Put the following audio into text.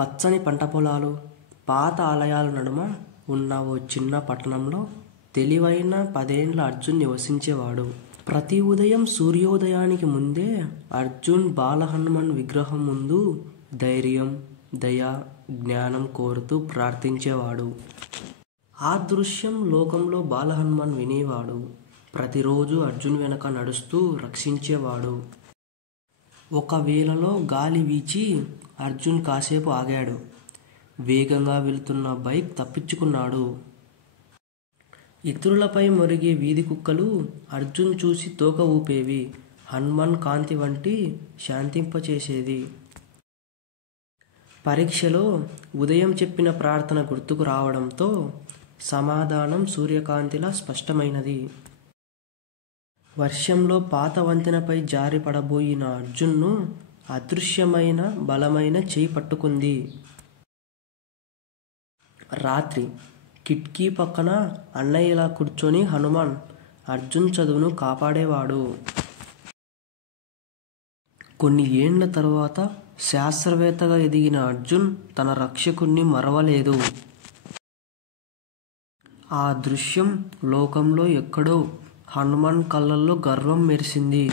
పచ్చని పంట పొలాలు, పాత ఆలయాల నడుమ ఉన్న ఓ చిన్న పట్టణంలో తెలివైన 10 ఏండ్ల అర్జున్ నివసించేవాడు. ప్రతి ఉదయం సూర్యోదయానికి ముందే అర్జున్ బాల హనుమాన్ విగ్రహం ముందు ధైర్యం, దయ, జ్ఞానం కోరుతూ ప్రార్థించేవాడు. ఆ దృశ్యం లోకంలో బాల హనుమాన్ వినేవాడు. ప్రతిరోజు అర్జున్ వెనక నడుస్తూ రక్షించేవాడు. ఒక వేళలో గాలి వీచి అర్జున్ కాసేపు ఆగాడు. వేగంగా వెళుతున్న బైక్ తప్పించుకున్నాడు. ఇతరులపై మొరిగే వీధి కుక్కలు అర్జున్ చూసి తోక ఊపేవి. హనుమాన్ కాంతి వంటి శాంతింపచేసేది. పరీక్షలో ఉదయం చెప్పిన ప్రార్థన గుర్తుకు రావడంతో సమాధానం సూర్యకాంతిలా స్పష్టమైనది. వర్షంలో పాత వంతెనపై జారి పడబోయిన అర్జున్ను అదృశ్యమైన బలమైన చేయి పట్టుకుంది. రాత్రి కిటికీ పక్కన అన్నయ్యలా కూర్చొని హనుమాన్ అర్జున్ చదువును కాపాడేవాడు. కొన్ని ఏండ్ల తరువాత శాస్త్రవేత్తగా ఎదిగిన అర్జున్ తన రక్షకుణ్ణి మరవలేదు. ఆ దృశ్యం లోకంలో ఎక్కడో హనుమాన్ కళ్ళల్లో గర్వం మెరిసింది.